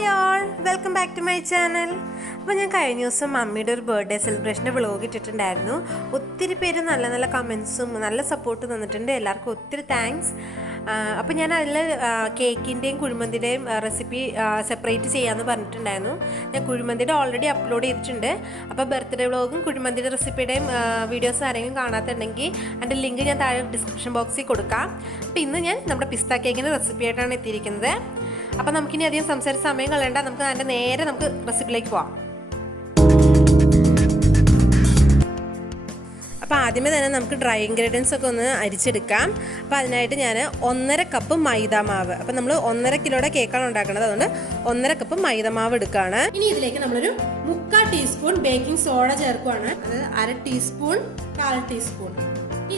Hi all, welcome back to my channel. അപ്പോൾ ഞാൻ കഴിഞ്ഞ ദിവസം മമ്മിയുടെ ഒരു ബർത്ത്ഡേ സെലിബ്രേഷൻ്റെ വ്ളോഗ് ഇട്ടിട്ടുണ്ടായിരുന്നു. ഒത്തിരി പേര് നല്ല നല്ല കമൻസും നല്ല സപ്പോർട്ട് തന്നിട്ടുണ്ട്. എല്ലാവർക്കും ഒത്തിരി താങ്ക്സ്. അപ്പോൾ ഞാൻ അതിൽ കേക്കിൻ്റെയും കുഴിമന്തിയുടെയും റെസിപ്പി സെപ്പറേറ്റ് ചെയ്യാമെന്ന് പറഞ്ഞിട്ടുണ്ടായിരുന്നു. ഞാൻ കുഴിമന്തിയുടെ ഓൾറെഡി അപ്ലോഡ് ചെയ്തിട്ടുണ്ട്. അപ്പോൾ ബർത്ത്ഡേ വ്ളോഗും കുഴിമന്തിയുടെ റെസിപ്പിയുടെയും വീഡിയോസ് ആരെങ്കിലും കാണാത്തുണ്ടെങ്കിൽ അതിൻ്റെ ലിങ്ക് ഞാൻ താഴെ ഡിസ്ക്രിപ്ഷൻ ബോക്സിൽ കൊടുക്കാം. അപ്പോൾ ഇന്ന് ഞാൻ നമ്മുടെ പിസ്ത കേക്കിൻ്റെ റെസിപ്പി ആയിട്ടാണ് എത്തിയിരിക്കുന്നത്. അപ്പോൾ നമുക്കിനി അധികം സംസാരിച്ച സമയം കളയണ്ട, നമുക്ക് അതിൻ്റെ നേരെ റെസിപ്പിയിലേക്ക് പോവാം. അപ്പോൾ ആദ്യമേ തന്നെ നമുക്ക് ഡ്രൈ ഇൻഗ്രീഡിയൻസ് ഒക്കെ ഒന്ന് അരിച്ചെടുക്കാം. അപ്പോൾ അതിനായിട്ട് ഞാൻ 1.5 കപ്പ് മൈദാമാവ്, അപ്പോൾ നമ്മൾ 1.5 കിലോയുടെ കേക്കാണ് ഉണ്ടാക്കുന്നത്, അതുകൊണ്ട് 1.5 കപ്പ് മൈദാമാവ് എടുക്കുകയാണ്. ഇനി ഇതിലേക്ക് നമ്മളൊരു 3/4 ടീസ്പൂൺ ബേക്കിംഗ് സോഡ ചേർക്കുകയാണ്. അത് 1/2 ടീസ്പൂൺ 1/4 ടീസ്പൂൺ.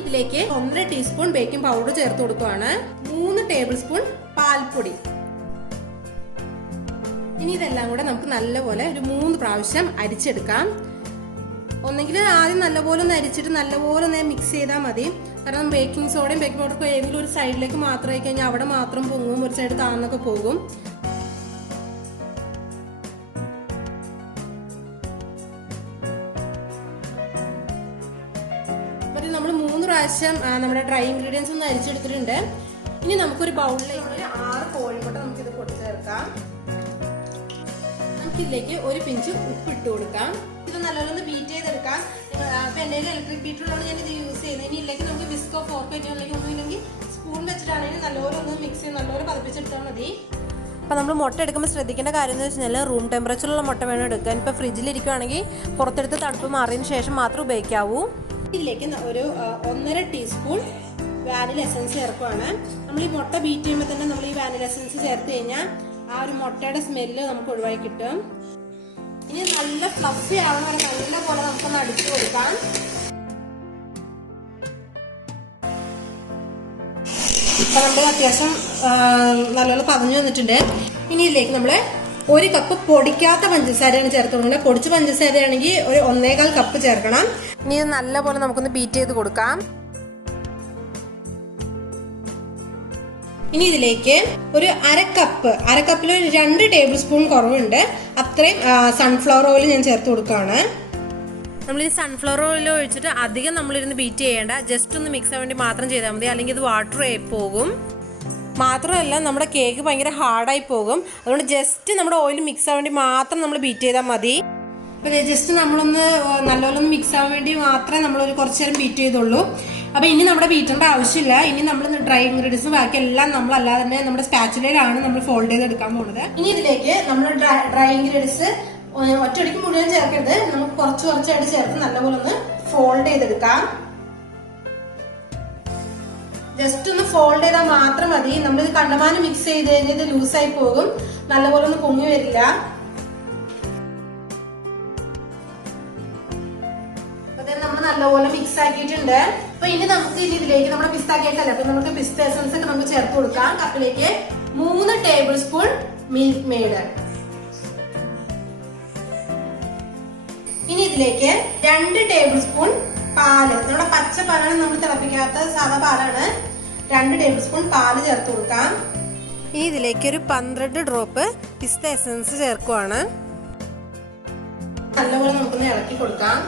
ഇതിലേക്ക് 1.5 ടീസ്പൂൺ ബേക്കിംഗ് പൗഡർ ചേർത്ത് കൊടുക്കുകയാണ്. 3 ടേബിൾ സ്പൂൺ പാൽപ്പൊടി. ഇനി ഇതെല്ലാം കൂടെ നമുക്ക് നല്ലപോലെ ഒരു 3 പ്രാവശ്യം അരിച്ചെടുക്കാം. ഒന്നെങ്കിൽ ആദ്യം നല്ലപോലെ ഒന്ന് അരിച്ചിട്ട് നല്ലപോലെ ഒന്ന് മിക്സ് ചെയ്താൽ മതി. കാരണം ബേക്കിംഗ് സോഡയും ബേക്കിംഗ് പൗഡറും ഏതെങ്കിലും ഒരു സൈഡിലേക്ക് മാത്രമായി കഴിഞ്ഞാൽ അവിടെ മാത്രം പൊങ്ങും, ഒരു സൈഡ് താഴ്ന്നൊക്കെ പോകും. അപ്പോൾ നമ്മൾ 3 പ്രാവശ്യം നമ്മുടെ ഡ്രൈ ഇൻഗ്രീഡിയൻസ് ഒന്ന് അരിച്ചെടുത്തിട്ടുണ്ട്. ഇനി നമുക്കൊരു ബൗളിലേക്ക് 6 കോഴിമുട്ട നമുക്കിത് പൊട്ടി ചേർക്കാം. നമുക്കിതിലേക്ക് ഒരു പിഞ്ച് ഉപ്പ് ഇട്ട് കൊടുക്കാം. ഇത് നല്ലോണം ബീറ്റ് ചെയ്തെടുക്കാം. അപ്പം എൻ്റെ ഇലക്ട്രിക് ബീറ്ററുള്ളതാണ് ഞാൻ ഇത് യൂസ് ചെയ്യുന്നത്. ഇനി ഇല്ലെങ്കിൽ നമുക്ക് വിസ്കോ ഫോർക്ക് അല്ലെങ്കിൽ ഒന്നുമില്ലെങ്കിൽ സ്പൂൺ വെച്ചിട്ടാണെങ്കിൽ നല്ലപോലെ ഒന്ന് മിക്സ് ചെയ്ത് നല്ലപോലെ പതിപ്പിച്ചെടുത്താൽ മതി. അപ്പോൾ നമ്മൾ മുട്ട എടുക്കുമ്പോൾ ശ്രദ്ധിക്കേണ്ട കാര്യം എന്ന് വെച്ച് കഴിഞ്ഞാൽ റൂം ടെമ്പറേച്ചറിലുള്ള മുട്ട വേണം എടുക്കാൻ. ഇപ്പോൾ ഫ്രിഡ്ജിലിരിക്കുകയാണെങ്കിൽ പുറത്തെടുത്ത് തണുപ്പ് മാറിയതിന് ശേഷം മാത്രം ഉപയോഗിക്കാവൂ. ഇതിലേക്ക് ഒരു 1.5 ടീസ്പൂൺ വാനില എസൻസ് ചേർക്കുകയാണ്. നമ്മൾ ഈ മുട്ട ബീറ്റ് ചെയ്യുമ്പോൾ തന്നെ നമ്മൾ ഈ വാനില എസൻസ് ചേർത്ത് കഴിഞ്ഞാൽ ആ ഒരു മുട്ടയുടെ സ്മെല്ല് നമുക്ക് ഒഴിവായി കിട്ടും. ഇനി നല്ല ഫ്ലഫി ആവണ വരെ നല്ല പോലെ നമുക്കൊന്ന് അടിച്ചു കൊടുക്കാം. ഇപ്പൊ നമ്മൾ അത്യാവശ്യം നല്ലപോലെ പതഞ്ഞു വന്നിട്ടുണ്ട്. ഇനി ഇതിലേക്ക് നമ്മൾ 1 കപ്പ് പൊടിക്കാത്ത പഞ്ചസാരയാണ് ചേർത്ത് കൊടുക്കുന്നത്. പൊടിച്ച പഞ്ചസാരയാണെങ്കിൽ ഒരു 1.25 കപ്പ് ചേർക്കണം. ഇനി ഇത് നല്ല പോലെ നമുക്കൊന്ന് ബീറ്റ് ചെയ്ത് കൊടുക്കാം. ഇനി ഇതിലേക്ക് ഒരു അരക്കപ്പിൽ 2 ടേബിൾ സ്പൂൺ കുറവുണ്ട്, അത്രയും സൺഫ്ലവർ ഓയിൽ ഞാൻ ചേർത്ത് കൊടുക്കുകയാണ്. നമ്മൾ ഈ സൺഫ്ലവർ ഓയിൽ ഒഴിച്ചിട്ട് അധികം നമ്മളിരുന്ന് ബീറ്റ് ചെയ്യേണ്ട, ജസ്റ്റ് ഒന്ന് മിക്സ് ആവാൻ വേണ്ടി മാത്രം ചെയ്താൽ മതി, അല്ലെങ്കിൽ ഇത് വാട്ടർ ആയി പോകും. മാത്രമല്ല നമ്മുടെ കേക്ക് ഭയങ്കര ഹാർഡായി പോകും. അതുകൊണ്ട് ജസ്റ്റ് നമ്മുടെ ഓയിൽ മിക്സ് ആവാൻ വേണ്ടി മാത്രം നമ്മൾ ബീറ്റ് ചെയ്താൽ മതി. അപ്പോൾ ജസ്റ്റ് നമ്മളൊന്ന് നല്ലപോലെ ഒന്ന് മിക്സ് ആവാൻ വേണ്ടി മാത്രമേ നമ്മളൊരു കുറച്ച് നേരം ബീറ്റ് ചെയ്തുള്ളൂ. അപ്പോൾ ഇനി നമ്മുടെ ബീറ്ററിൻ്റെ ആവശ്യമില്ല. ഇനി നമ്മൾ ഡ്രൈ ഇൻഗ്രീഡിയൻസ് ബാക്കി എല്ലാം നമ്മൾ അല്ലാതെ തന്നെ നമ്മുടെ സ്പാച്ചുലയിലാണ് നമ്മൾ ഫോൾഡ് ചെയ്തെടുക്കാൻ പോകുന്നത്. ഇനി ഇതിലേക്ക് നമ്മൾ ഡ്രൈ ഇൻഗ്രീഡിയൻസ് ഒറ്റയടിക്ക് മുഴുവൻ ചേർക്കരുത്, നമുക്ക് കുറച്ചായിട്ട് ചേർത്ത് നല്ലപോലെ ഒന്ന് ഫോൾഡ് ചെയ്തെടുക്കാം. ജസ്റ്റ് ഒന്ന് ഫോൾഡ് ചെയ്താൽ മാത്രം മതി. നമ്മളിത് കണ്ടമാനം മിക്സ് ചെയ്ത് കഴിഞ്ഞാൽ ഇത് ലൂസായി പോകും, നല്ലപോലെ ഒന്ന് പൊങ്ങി വരില്ല. നമ്മൾ നല്ലപോലെ മിക്സ് ആക്കിയിട്ടുണ്ട്. അപ്പൊ ഇനി നമുക്ക് ഇതിലേക്ക് നമ്മുടെ പിസ്ത കേക്ക് അല്ല, അപ്പൊ നമുക്ക് പിസ്ത എസൻസ് ഒക്കെ നമുക്ക് ചേർത്ത് കൊടുക്കാം. കപ്പിലേക്ക് 3 ടേബിൾ സ്പൂൺ മിൽക്ക് മെയ്ഡ്. ഇനി ഇതിലേക്ക് 2 ടേബിൾ സ്പൂൺ പാല്, നമ്മുടെ പച്ച പാലാണ്, നമ്മൾ തിളപ്പിക്കാത്ത സാധാ പാലാണ്. 2 ടേബിൾ സ്പൂൺ പാല് ചേർത്ത് കൊടുക്കാം. ഇനി ഇതിലേക്ക് ഒരു 12 ഡ്രോപ്പ് പിസ്ത എസൻസ് ചേർക്കുവാണ്. നല്ലപോലെ നമുക്കൊന്ന് ഇളക്കി കൊടുക്കാം.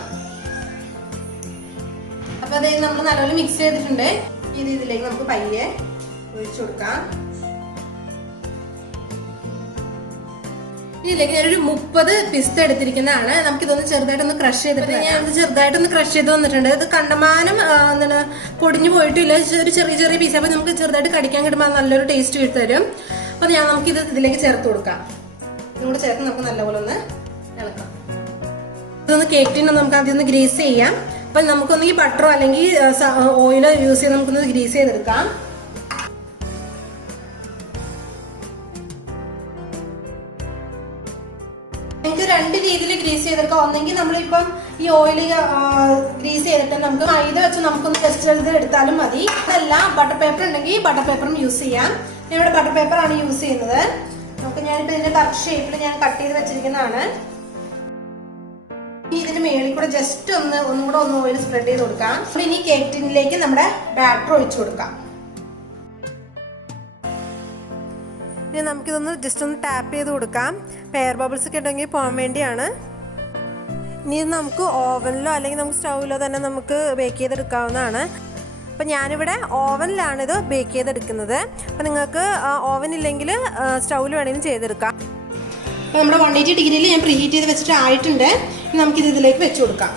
അപ്പൊ അതായത് നമ്മൾ നല്ലപോലെ മിക്സ് ചെയ്തിട്ടുണ്ട്. ഇതിലേക്ക് നമുക്ക് പയ്യെ ഒഴിച്ചു കൊടുക്കാം. ഇതിലേക്ക് ഞാനൊരു 30 പിസ്ത എടുത്തിരിക്കുന്നതാണ്. നമുക്കിതൊന്ന് ചെറുതായിട്ടൊന്ന് ക്രഷ് ചെയ്തിട്ട് ചെറുതായിട്ടൊന്ന് ക്രഷ് ചെയ്ത് വന്നിട്ടുണ്ട്. ഇത് കണ്ടമാനം എന്താണ് പൊടിഞ്ഞു പോയിട്ടില്ല, ഒരു ചെറിയ പീസ്. അപ്പൊ നമുക്ക് ചെറുതായിട്ട് കടിക്കാൻ കിട്ടുമ്പോൾ നല്ലൊരു ടേസ്റ്റ് കിട്ടും. അപ്പൊ നമുക്കിത് ഇതിലേക്ക് ചേർത്ത് കൊടുക്കാം. ഇതുകൂടെ ചേർത്ത് നമുക്ക് നല്ലപോലെ ഒന്ന് ഇളക്കാം. ഇതൊന്ന് കേക്ക് ടിൻ നമുക്ക് ആദ്യം ഒന്ന് ഗ്രീസ് ചെയ്യാം. അപ്പൊ നമുക്കൊന്നെങ്കിൽ ബട്ടറോ അല്ലെങ്കിൽ ഓയിലോ യൂസ് ചെയ്ത് നമുക്കൊന്ന് ഗ്രീസ് ചെയ്തെടുക്കാം. നമുക്ക് 2 രീതിയിൽ ഗ്രീസ് ചെയ്തെടുക്കാം. ഒന്നെങ്കിൽ നമ്മളിപ്പം ഈ ഓയിൽ ഗ്രീസ് ചെയ്തിട്ട് നമുക്ക് മൈദ വെച്ച് നമുക്കൊന്ന് ജസ്റ്റ് എടുത്താലും മതി. അതല്ല ബട്ടർ പേപ്പർ ഉണ്ടെങ്കിൽ ബട്ടർ പേപ്പറും യൂസ് ചെയ്യാം. ഇവിടെ ബട്ടർ പേപ്പർ ആണ് യൂസ് ചെയ്യുന്നത്. ഞാനിപ്പോ ഇതിന്റെ കറക്റ്റ് ഷേപ്പിൽ ഞാൻ കട്ട് ചെയ്ത് വെച്ചിരിക്കുന്നതാണ്. ഇതിന്റെ മേളിൽ കൂടെ ജസ്റ്റ് ഒന്നും കൂടെ ഓയിൽ സ്പ്രെഡ് ചെയ്ത് കൊടുക്കാം. ഇനി കേക്ക് ടിന്നിലേക്ക് നമ്മുടെ ബാറ്റർ ഒഴിച്ചു കൊടുക്കാം. ഇനി നമുക്കിതൊന്ന് ജസ്റ്റ് ഒന്ന് ടാപ്പ് ചെയ്ത് കൊടുക്കാം. എയർ ബബിൾസ് ഒക്കെ ഉണ്ടെങ്കിൽ പോകാൻ വേണ്ടിയാണ്. ഇനി ഇത് നമുക്ക് ഓവനിലോ അല്ലെങ്കിൽ നമുക്ക് സ്റ്റൗവിലോ തന്നെ നമുക്ക് ബേക്ക് ചെയ്തെടുക്കാവുന്നതാണ്. അപ്പം ഞാനിവിടെ ഓവനിലാണിത് ബേക്ക് ചെയ്തെടുക്കുന്നത്. അപ്പം നിങ്ങൾക്ക് ഓവൻ ഇല്ലെങ്കിൽ സ്റ്റൗവിൽ വേണമെങ്കിലും ചെയ്തെടുക്കാം. അപ്പോൾ നമ്മുടെ 180 ഡിഗ്രിയിൽ ഞാൻ പ്രീ ഹീറ്റ് ചെയ്ത് വെച്ചിട്ട് ആയിട്ടുണ്ട്. നമുക്കിത് ഇതിലേക്ക് വെച്ച് കൊടുക്കാം.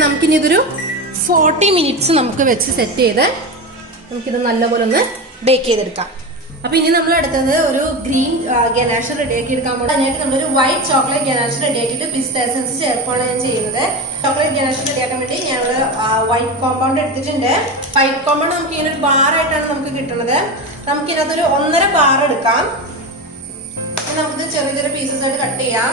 നമുക്കിനി ഇതൊരു 40 മിനിറ്റ്സ് നമുക്ക് വെച്ച് സെറ്റ് ചെയ്ത് നമുക്കിത് നല്ലപോലെ ഒന്ന് ബേക്ക് ചെയ്തെടുക്കാം. അപ്പൊ ഇനി നമ്മൾ എടുത്തത് ഒരു ഗ്രീൻ ഗനാഷ് റെഡിയാക്കി എടുക്കാൻ പോകുന്നത്. അതിനായിട്ട് നമ്മളൊരു വൈറ്റ് ചോക്ലേറ്റ് ഗനാഷ് റെഡിയാക്കിയിട്ട് പിസ്ത എസൻസ് ചേർക്കുകയാണ് ഞാൻ ചെയ്യുന്നത്. ചോക്ലേറ്റ് ഗനാഷ് റെഡിയാക്കാൻ വേണ്ടി ഞങ്ങൾ വൈറ്റ് കോമ്പൗണ്ട് എടുത്തിട്ടുണ്ട്. വൈറ്റ് കോമ്പൗണ്ട് നമുക്ക് ഇങ്ങനെ ഒരു ബാർ ആയിട്ടാണ് നമുക്ക് കിട്ടുന്നത്. നമുക്ക് ഇതിനകത്തൊരു 1.5 ബാർ എടുക്കാം. നമുക്കിത് ചെറിയ ചെറിയ പീസസ് ആയിട്ട് കട്ട് ചെയ്യാം.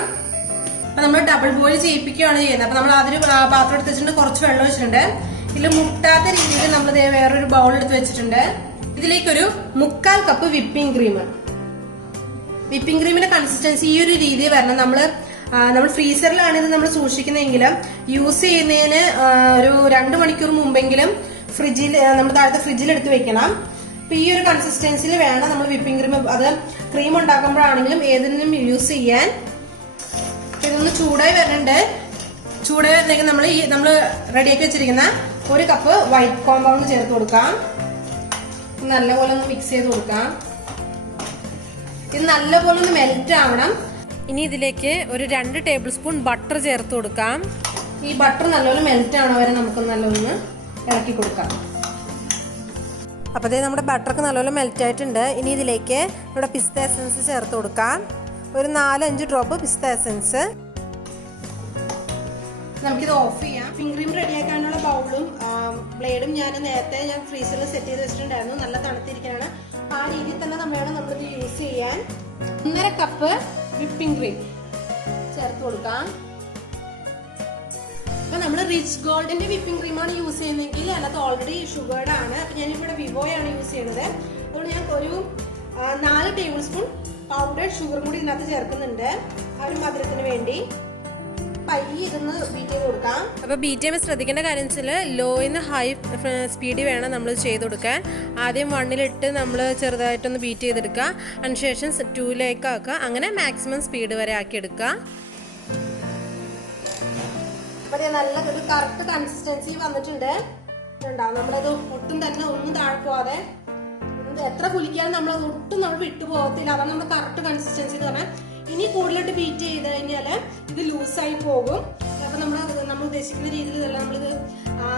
അപ്പൊ നമ്മൾ ഡബിൾ ബോയിൽ ചെയ്യിപ്പിക്കുകയാണ് ചെയ്യുന്നത്. അപ്പൊ നമ്മൾ അതൊരു പാത്രം എടുത്ത് വെച്ചിട്ടുണ്ട്, കുറച്ച് വെള്ളം വെച്ചിട്ടുണ്ട്. ഇതിൽ മുട്ടാത്ത രീതിയിൽ നമ്മൾ വേറൊരു ബൗൾ എടുത്ത് വെച്ചിട്ടുണ്ട്. ഇതിലേക്കൊരു 1/4 കപ്പ് വിപ്പിംഗ് ക്രീം. വിപ്പിംഗ് ക്രീമിന്റെ കൺസിസ്റ്റൻസി ഈ ഒരു രീതിയിൽ വരണം. നമ്മൾ ഫ്രീസറിലാണ് ഇത് നമ്മൾ സൂക്ഷിക്കുന്നതെങ്കിലും യൂസ് ചെയ്യുന്നതിന് ഒരു 2 മണിക്കൂർ മുമ്പെങ്കിലും നമ്മൾ താഴത്തെ ഫ്രിഡ്ജിൽ എടുത്ത് വെക്കണം. അപ്പൊ ഈ ഒരു കൺസിസ്റ്റൻസിയിൽ വേണം നമ്മൾ വിപ്പിംഗ് ക്രീം, അത് ക്രീം ഉണ്ടാക്കുമ്പോഴാണെങ്കിലും ഏതിനും യൂസ് ചെയ്യാൻ. ഇതൊന്ന് ചൂടായി വരുന്നുണ്ട്. ചൂടായി വരുന്നെങ്കിൽ നമ്മൾ റെഡിയാക്കി വെച്ചിരിക്കുന്ന 1 കപ്പ് വൈറ്റ് കോമ്പൗണ്ട് ചേർത്ത് കൊടുക്കാം. നല്ലപോലെ ഒന്ന് മിക്സ് ചെയ്ത് കൊടുക്കാം. ഇത് നല്ലപോലെ ഒന്ന് മെൽറ്റ് ആവണം. ഇനി ഇതിലേക്ക് ഒരു 2 ടേബിൾ സ്പൂൺ ബട്ടർ ചേർത്ത് കൊടുക്കാം. ഈ ബട്ടർ നല്ലപോലെ മെൽറ്റ് ആവണ വരെ നമുക്ക് നല്ലൊന്ന് ഇളക്കി കൊടുക്കാം. അപ്പോൾ അതേ നമ്മുടെ ബട്ടറൊക്കെ നല്ലപോലെ മെൽറ്റ് ആയിട്ടുണ്ട്. ഇനി ഇതിലേക്ക് ഇവിടെ പിസ്ത എസൻസ് ചേർത്ത് കൊടുക്കാം. ഒരു 4-5 ഡ്രോപ്പ് പിസ്ത എസൻസ്. നമുക്കിത് ഓഫ് ചെയ്യാം. വിപ്പിംഗ് ക്രീം റെഡിയാക്കാനുള്ള ബൗളും ബ്ലേഡും ഞാൻ ഫ്രീസറിൽ സെറ്റ് ചെയ്ത് വെച്ചിട്ടുണ്ടായിരുന്നു. നല്ല തണുത്തിരിക്കാനാണ്. ആ രീതിയിൽ തന്നെ നമ്മളിത് യൂസ് ചെയ്യാൻ. 1.5 കപ്പ് വിപ്പിംഗ് ക്രീം ചേർത്ത് കൊടുക്കാം. അപ്പൊ നമ്മൾ റിച്ച് ഗോൾഡിന്റെ വിപ്പിംഗ് ക്രീമാണ് യൂസ് ചെയ്യുന്നതെങ്കിൽ അതിനകത്ത് ഓൾറെഡി ഷുഗർഡ് ആണ്. അപ്പൊ ഞാനിവിടെ വിവോയാണ് യൂസ് ചെയ്യുന്നത്. അതുകൊണ്ട് ഞാൻ ഒരു 4 ടേബിൾ സ്പൂൺ പൗഡേർഡ് ഷുഗർ കൂടി ഇതിനകത്ത് ചേർക്കുന്നുണ്ട്, ആ ഒരു മധുരത്തിന് വേണ്ടി. ഇതൊന്ന് ബീറ്റ് ചെയ്ത് കൊടുക്കാം. അപ്പൊ ബീറ്റ് ചെയ്യുമ്പോൾ ശ്രദ്ധിക്കേണ്ട കാര്യം വെച്ചാൽ ലോയിന്ന് ഹൈ സ്പീഡിൽ വേണം നമ്മൾ ചെയ്ത് കൊടുക്കാൻ. ആദ്യം 1-ലിട്ട് നമ്മൾ ചെറുതായിട്ടൊന്ന് ബീറ്റ് ചെയ്തെടുക്കുക. അതിനുശേഷം 2-ലേക്ക് ആക്കുക. അങ്ങനെ മാക്സിമം സ്പീഡ് വരെ ആക്കി എടുക്കുക. അപ്പൊ നല്ല ഒരു കറക്റ്റ് കൺസിസ്റ്റൻസി വന്നിട്ടുണ്ട്. നമ്മളത് ഒട്ടും തന്നെ ഒന്നും താഴെ പോവാതെ എത്ര കുലിക്കാനും നമ്മളത് ഒട്ടും നമ്മൾ വിട്ടു പോകത്തില്ല. അതാണ് നമ്മുടെ കറക്റ്റ് കൺസിസ്റ്റൻസി എന്ന് പറഞ്ഞാൽ. ഇനി കൂടുതലായിട്ട് ബീറ്റ് ചെയ്ത് കഴിഞ്ഞാൽ ഇത് ലൂസായി പോകും. അപ്പൊ നമ്മൾ ഉദ്ദേശിക്കുന്ന രീതിയിലല്ല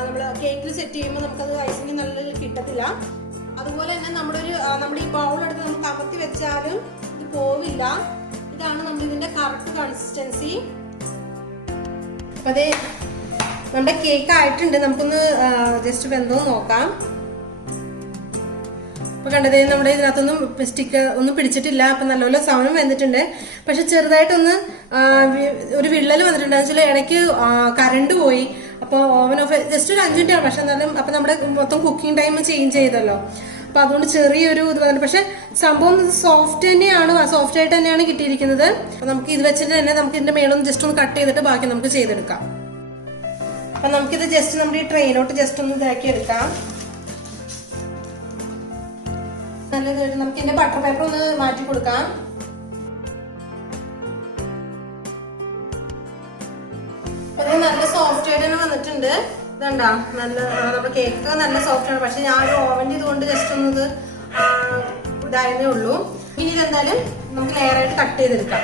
നമ്മൾ കേക്കിൽ സെറ്റ് ചെയ്യുമ്പോൾ നമുക്കത് ഐസിങ് നല്ല കിട്ടത്തില്ല. അതുപോലെ തന്നെ നമ്മുടെ ഈ ബൗൾ എടുത്ത് നമുക്ക് അമർത്തി വെച്ചാലും ഇത് പോവില്ല. ഇതാണ് നമ്മൾ ഇതിന്റെ കറക്റ്റ് കൺസിസ്റ്റൻസി. അപ്പൊ അതെ നമ്മുടെ കേക്ക് ആയിട്ടുണ്ട്. നമുക്കൊന്ന് ജസ്റ്റ് വെന്തോ നോക്കാം. അപ്പൊ കണ്ടത് നമ്മുടെ ഇതിനകത്തൊന്നും സ്റ്റിക്ക് ഒന്നും പിടിച്ചിട്ടില്ല. അപ്പൊ നല്ലപോലെ സാധനം വെന്തിട്ടുണ്ട്. പക്ഷെ ചെറുതായിട്ടൊന്ന് ഒരു വിള്ളൽ വന്നിട്ടുണ്ട്. വെച്ചാൽ ഇടയ്ക്ക് കറണ്ട് പോയി. അപ്പൊ ഓവൻ ഓഫ് ജസ്റ്റ് ഒരു 5 മിനിറ്റ് ആണ്. പക്ഷെ എന്നാലും അപ്പൊ നമ്മുടെ മൊത്തം കുക്കിംഗ് ടൈം ചേഞ്ച് ചെയ്തല്ലോ. അപ്പൊ അതുകൊണ്ട് ചെറിയൊരു ഇത് വന്നിട്ട്, പക്ഷെ സംഭവം സോഫ്റ്റ് ആയിട്ട് തന്നെയാണ് കിട്ടിയിരിക്കുന്നത്. അപ്പൊ നമുക്ക് ഇത് വെച്ചിട്ട് തന്നെ നമുക്ക് ഇതിന്റെ മേളൊന്ന് ജസ്റ്റ് ഒന്ന് കട്ട് ചെയ്തിട്ട് ബാക്കി നമുക്ക് ചെയ്തെടുക്കാം. അപ്പൊ നമുക്കിത് ജസ്റ്റ് നമ്മുടെ ഈ ട്രെയിലോട്ട് ജസ്റ്റ് ഒന്ന് ഇതാക്കി എടുക്കാം. നല്ലതായിട്ട് നമുക്ക് ഇതിന്റെ ബട്ടർ പേപ്പർ ഒന്ന് മാറ്റി കൊടുക്കാം. നല്ല സോഫ്റ്റ് ആയിട്ട് തന്നെ വന്നിട്ടുണ്ട്. ഇതുണ്ടാ നമ്മുടെ കേക്ക് നല്ല സോഫ്റ്റ് ആണ്. പക്ഷെ ഞാൻ ഒരു ഓവൻ ഇതുകൊണ്ട് ജസ്റ്റ് ഒന്ന് ഇതായതേ ഉള്ളൂ. ഇനി ഇതെന്തായാലും നമുക്ക് ലെയർ ആയിട്ട് കട്ട് ചെയ്തെടുക്കാം.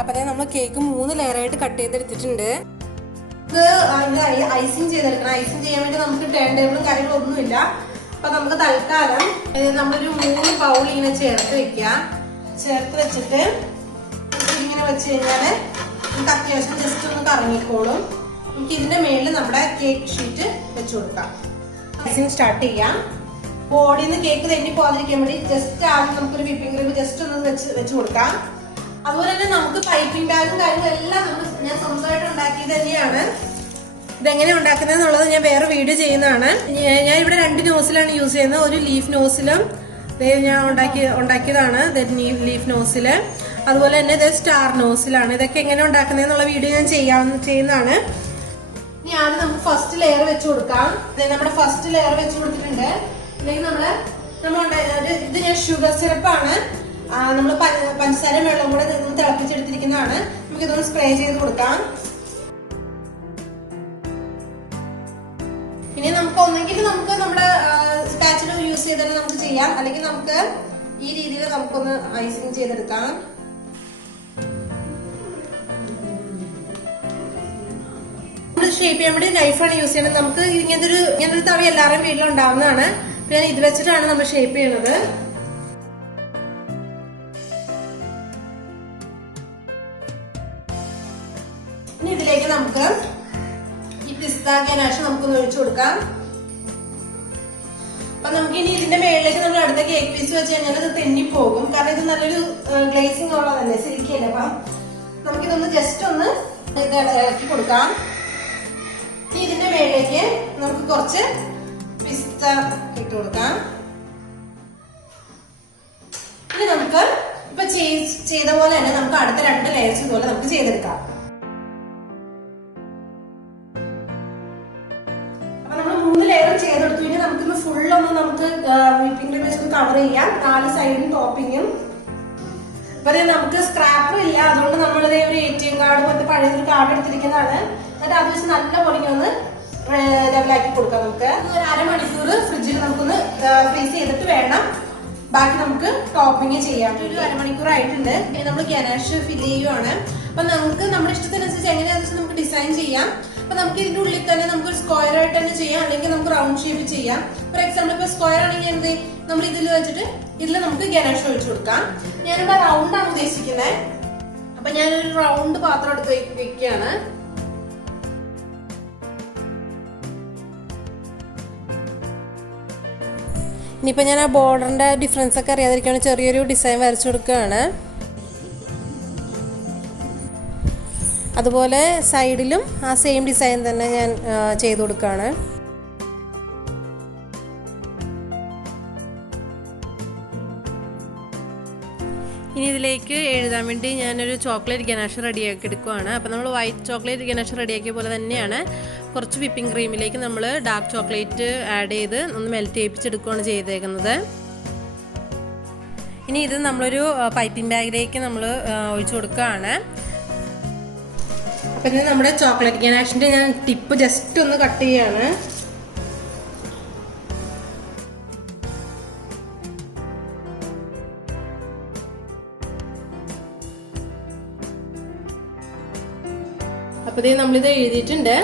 അപ്പൊ നമ്മൾ കേക്ക് 3 ലെയർ ആയിട്ട് കട്ട് ചെയ്തെടുത്തിട്ടുണ്ട്. ഇത് ഐസിങ് ചെയ്തെടുക്കണം. ഐസിങ് ചെയ്യാൻ വേണ്ടി നമുക്ക് ടേൺ ടേബിളും കാര്യങ്ങളും ഒന്നുമില്ല. അപ്പൊ നമുക്ക് തൽക്കാലം നമ്മളൊരു 3 ബൗൾ ഇങ്ങനെ ചേർത്ത് വെക്കുക. ചേർത്ത് വെച്ചിട്ട് ഇങ്ങനെ വെച്ച് കഴിഞ്ഞാല് നമുക്ക് അത്യാവശ്യം ജസ്റ്റ് ഒന്ന് കറങ്ങിക്കോളും. നമുക്ക് ഇതിന്റെ മേളിൽ നമ്മുടെ കേക്ക് ഷീറ്റ് വെച്ച് കൊടുക്കാം. ഐസിങ് സ്റ്റാർട്ട് ചെയ്യാം. ബോഡിന്ന് കേക്ക് തെന്നി പോകാതിരിക്കാൻ വേണ്ടി ജസ്റ്റ് ആദ്യം നമുക്കൊരു വിപ്പിംഗ് ക്രീം ജസ്റ്റ് ഒന്ന് വെച്ച് കൊടുക്കാം. അതുപോലെ തന്നെ നമുക്ക് പൈപ്പിംഗ് ബാഗും കാര്യങ്ങളും എല്ലാം ഞാൻ സ്വന്തമായിട്ട് ഉണ്ടാക്കിയത് തന്നെയാണ്. ഇതെങ്ങനെ ഉണ്ടാക്കുന്നത് എന്നുള്ളത് ഞാൻ വേറെ വീഡിയോ ചെയ്യുന്നതാണ്. ഞാൻ ഇവിടെ 2 നോസിലാണ് യൂസ് ചെയ്യുന്നത്. ഒരു ലീഫ് നോസിലും ഞാൻ ഉണ്ടാക്കിയതാണ് ലീഫ് നോസില്. അതുപോലെ തന്നെ ഇത് സ്റ്റാർ നോസിലാണ്. ഇതൊക്കെ എങ്ങനെ ഉണ്ടാക്കുന്നതെന്നുള്ള വീഡിയോ ഞാൻ ചെയ്യുന്നതാണ്. ഇനി ആദ്യം നമുക്ക് ഫസ്റ്റ് ലെയർ വെച്ച് കൊടുക്കാം. നമ്മുടെ ഫസ്റ്റ് ലെയർ വെച്ച് കൊടുത്തിട്ടുണ്ട്. അല്ലെങ്കിൽ ഇത് ഞാൻ ഷുഗർ സിറപ്പാണ്. നമ്മൾ പഞ്ചസാര വെള്ളം കൂടെ തിളപ്പിച്ചെടുത്തിരിക്കുന്നതാണ്. നമുക്ക് ഇതൊന്ന് സ്പ്രേ ചെയ്ത് കൊടുക്കാം. ഇനി നമുക്ക് ഒന്നെങ്കിൽ നമുക്ക് നമ്മുടെ സ്പാച്ചില യൂസ് ചെയ്ത് തന്നെ നമുക്ക് ചെയ്യാം, അല്ലെങ്കിൽ നമുക്ക് ഈ രീതിയിൽ നമുക്കൊന്ന് ഐസിങ് ചെയ്തെടുക്കാം. ഷേപ്പ് ചെയ്യാൻ വേണ്ടി നൈഫാണ് യൂസ് ചെയ്യുന്നത്. നമുക്ക് ഇങ്ങനത്തെ ഒരു തവി എല്ലാവരുടെയും വീട്ടിലുണ്ടാവുന്നതാണ്. പിന്നെ ഇത് വെച്ചിട്ടാണ് നമ്മൾ ഷേപ്പ് ചെയ്യുന്നത്. ഇനി ഇതിലേക്ക് നമുക്ക് ഈ പിസ്ത ഗനാഷ് നമുക്കൊന്ന് ഒഴിച്ചു കൊടുക്കാം. അപ്പൊ നമുക്ക് ഇനി ഇതിന്റെ മേളിലേക്ക് നമ്മൾ അടുത്ത കേക്ക് പീസ് വെച്ച് കഴിഞ്ഞാൽ ഇത് തെന്നിപ്പോകും. കാരണം ഇത് നല്ലൊരു ഗ്ലേസിംഗ് ഉള്ളതല്ലേ, സിരിക്കല്ലേ. അപ്പം നമുക്കിതൊന്ന് ജസ്റ്റ് ഒന്ന് ഇറക്കി കൊടുക്കാം. ഇനി ഇതിന്റെ മേളിലേക്ക് നമുക്ക് കുറച്ച് പിസ്ത ഇട്ട് കൊടുക്കാം. ഇനി നമുക്ക് ഇപ്പൊ ചെയ്ത പോലെ തന്നെ നമുക്ക് അടുത്ത 2 ലെയേഴ്സ് ഇതുപോലെ നമുക്ക് ചെയ്തെടുക്കാം. അപ്പൊ നമ്മൾ 3 ലെയർ ചെയ്തെടുത്തു. ഇനി നമുക്കിന്ന് ഫുള്ളൊന്ന് നമുക്ക് വിപ്പിംഗ് ക്രീം വെച്ച് കവർ ചെയ്യാം. 4 സൈഡും ടോപ്പിങ്ങും. അപ്പൊ നമുക്ക് സ്ക്രാപ്പും ഇല്ല, അതുകൊണ്ട് നമ്മളിതേ ഒരു ATM കാർഡ് പോലത്തെ പഴയൊരു കാർഡ് എടുത്തിരിക്കുന്നതാണ്. എന്നിട്ട് അത് വെച്ച് നല്ല പോലെ ഒന്ന് ലെവലാക്കി കൊടുക്കാം. നമുക്ക് ഒരു അരമണിക്കൂർ ഫ്രിഡ്ജിൽ നമുക്കൊന്ന് ഫ്രീസ് ചെയ്തിട്ട് വേണം ബാക്കി നമുക്ക് ടോപ്പിംഗ് ചെയ്യാം. ഒരു അരമണിക്കൂർ ആയിട്ടുണ്ട്. നമ്മൾ ഗനാഷ് ഫില്ല് ചെയ്യുവാണ്. അപ്പൊ നമുക്ക് നമ്മുടെ ഇഷ്ടത്തിനനുസരിച്ച് എങ്ങനെയാണെന്ന് വെച്ചാൽ നമുക്ക് ഡിസൈൻ ചെയ്യാം. അപ്പൊ നമുക്ക് ഇതിന്റെ ഉള്ളിൽ തന്നെ നമുക്ക് ഒരു സ്ക്വയർ ആയിട്ട് തന്നെ ചെയ്യാം, അല്ലെങ്കിൽ നമുക്ക് റൗണ്ട് ഷേപ്പ് ചെയ്യാം. ഫോർ എക്സാമ്പിൾ ഇപ്പൊ സ്ക്വയർ ആണെങ്കിൽ എന്ത് നമ്മൾ ഇതിൽ വെച്ചിട്ട് ഇതിൽ നമുക്ക് ഗനാഷ് ഒഴിച്ചു കൊടുക്കാം. ഞാനിവിടെ റൗണ്ട് ആണ് ഉദ്ദേശിക്കുന്നത്. അപ്പൊ ഞാനൊരു റൗണ്ട് പാത്രം എടുത്ത് വെക്കുകയാണ്. ഇനിയിപ്പോൾ ഞാൻ ആ ബോർഡറിൻ്റെ ഡിഫറൻസ് ഒക്കെ അറിയാതിരിക്കുകയാണ് ചെറിയൊരു ഡിസൈൻ വരച്ചു കൊടുക്കുകയാണ്. അതുപോലെ സൈഡിലും ആ സെയിം ഡിസൈൻ തന്നെ ഞാൻ ചെയ്തു കൊടുക്കുകയാണ്. ഇനി ഇതിലേക്ക് എഴുതാൻ വേണ്ടി ഞാനൊരു ചോക്ലേറ്റ് ഗനാഷ് റെഡിയാക്കി എടുക്കുകയാണ്. അപ്പോൾ നമ്മൾ വൈറ്റ് ചോക്ലേറ്റ് ഗനാഷ് റെഡിയാക്കിയ പോലെ തന്നെയാണ് കുറച്ച് വിപ്പിംഗ് ക്രീമിലേക്ക് നമ്മൾ ഡാർക്ക് ചോക്ലേറ്റ് ആഡ് ചെയ്ത് ഒന്ന് മെൽറ്റ് ചെയ്യിപ്പിച്ചെടുക്കുകയാണ് ചെയ്തേക്കുന്നത്. ഇനി ഇത് നമ്മളൊരു പൈപ്പിംഗ് ബാഗിലേക്ക് നമ്മൾ ഒഴിച്ചു കൊടുക്കുകയാണ്. അപ്പം ഇനി നമ്മുടെ ചോക്ലേറ്റ് ഗനാഷിൻ്റെ ഞാൻ ടിപ്പ് ജസ്റ്റ് ഒന്ന് കട്ട് ചെയ്യാണ്. അപ്പോൾ ഇത് നമ്മളിത് എഴുതിയിട്ടുണ്ട്.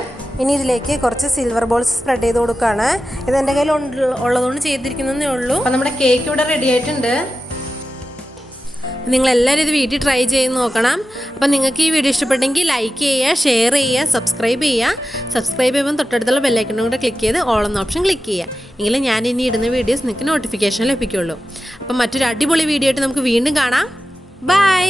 ഇനി ഇതിലേക്ക് കുറച്ച് സിൽവർ ബോൾസ് സ്പ്രെഡ് ചെയ്ത് കൊടുക്കുകയാണ്. ഇത് എൻ്റെ കയ്യിൽ ഉള്ളതുകൊണ്ട് ചെയ്തിരിക്കുന്നതേ ഉള്ളൂ. അപ്പം നമ്മുടെ കേക്ക് ഇവിടെ റെഡി ആയിട്ടുണ്ട്. നിങ്ങളെല്ലാവരും ഇത് വീട്ടിൽ ട്രൈ ചെയ്ത് നോക്കണം. അപ്പം നിങ്ങൾക്ക് ഈ വീഡിയോ ഇഷ്ടപ്പെട്ടെങ്കിൽ ലൈക്ക് ചെയ്യുക, ഷെയർ ചെയ്യുക, സബ്സ്ക്രൈബ് ചെയ്യുക. സബ്സ്ക്രൈബ് ചെയ്യുമ്പോൾ തൊട്ടടുത്തുള്ള ബെല്ലൈക്കണും കൂടെ ക്ലിക്ക് ചെയ്ത് ഓൾ എന്ന ഓപ്ഷൻ ക്ലിക്ക് ചെയ്യുക. എങ്കിലും ഞാൻ ഇനി ഇടുന്ന വീഡിയോസ് നിങ്ങൾക്ക് നോട്ടിഫിക്കേഷൻ ലഭിക്കുള്ളൂ. അപ്പം മറ്റൊരു അടിപൊളി വീഡിയോ ആയിട്ട് നമുക്ക് വീണ്ടും കാണാം. ബൈ.